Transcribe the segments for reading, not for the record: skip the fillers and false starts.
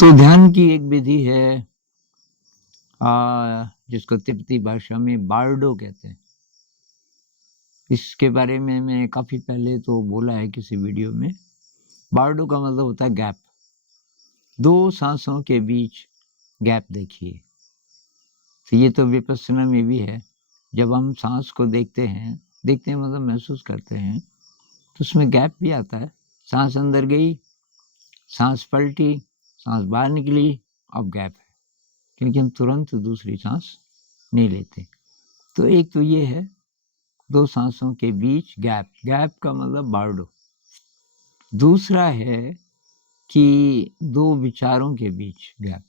तो ध्यान की एक विधि है जिसको तिब्बती भाषा में बार्डो कहते हैं। इसके बारे में मैं काफ़ी पहले तो बोला है किसी वीडियो में। बार्डो का मतलब होता है गैप। 2 सांसों के बीच गैप देखिए। तो ये तो विपस्सना में भी है। जब हम सांस को देखते हैं मतलब महसूस करते हैं, तो उसमें गैप भी आता है। सांस अंदर गई, सांस पलटी, सांस बाहर निकली, अब गैप है, क्योंकि हम तुरंत दूसरी सांस नहीं लेते। तो एक तो ये है 2 सांसों के बीच गैप। गैप का मतलब बार्डो। दूसरा है कि 2 विचारों के बीच गैप।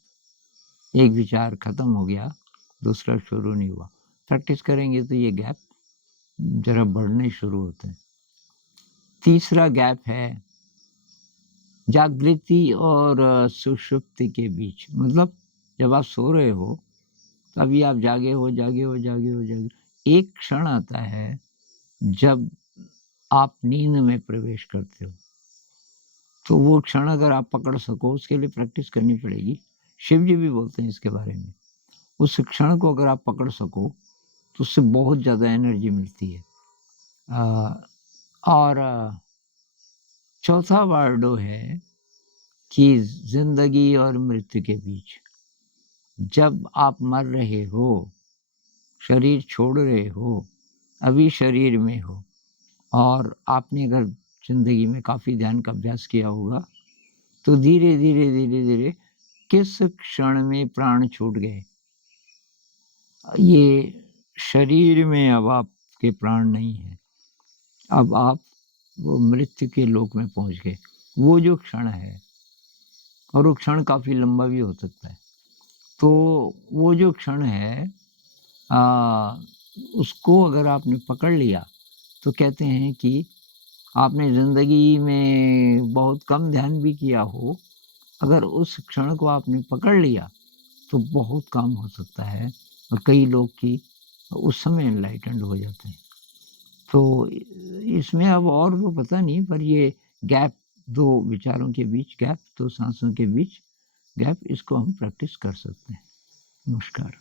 एक विचार खत्म हो गया, दूसरा शुरू नहीं हुआ। प्रैक्टिस करेंगे तो ये गैप जरा बढ़ने शुरू होते हैं। तीसरा गैप है जागृति और सुषुप्ति के बीच। मतलब जब आप सो रहे हो तभी आप जागे हो। एक क्षण आता है जब आप नींद में प्रवेश करते हो, तो वो क्षण अगर आप पकड़ सको, उसके लिए प्रैक्टिस करनी पड़ेगी। शिव जी भी बोलते हैं इसके बारे में। उस क्षण को अगर आप पकड़ सको तो उससे बहुत ज़्यादा एनर्जी मिलती है। और चौथा वार्डो है कि जिंदगी और मृत्यु के बीच, जब आप मर रहे हो, शरीर छोड़ रहे हो, अभी शरीर में हो, और आपने अगर जिंदगी में काफ़ी ध्यान का अभ्यास किया होगा, तो धीरे धीरे किस क्षण में प्राण छूट गए, ये शरीर में अब आपके प्राण नहीं है, अब आप वो मृत्यु के लोक में पहुंच गए। वो जो क्षण है, और वो क्षण काफ़ी लंबा भी हो सकता है, तो वो जो क्षण है उसको अगर आपने पकड़ लिया तो कहते हैं कि आपने ज़िंदगी में बहुत कम ध्यान भी किया हो, अगर उस क्षण को आपने पकड़ लिया तो बहुत काम हो सकता है, और कई लोग की उस समय एनलाइटेंड हो जाते हैं। तो इसमें अब और तो पता नहीं, पर ये गैप, 2 विचारों के बीच गैप, 2 सांसों के बीच गैप, इसको हम प्रैक्टिस कर सकते हैं। नमस्कार।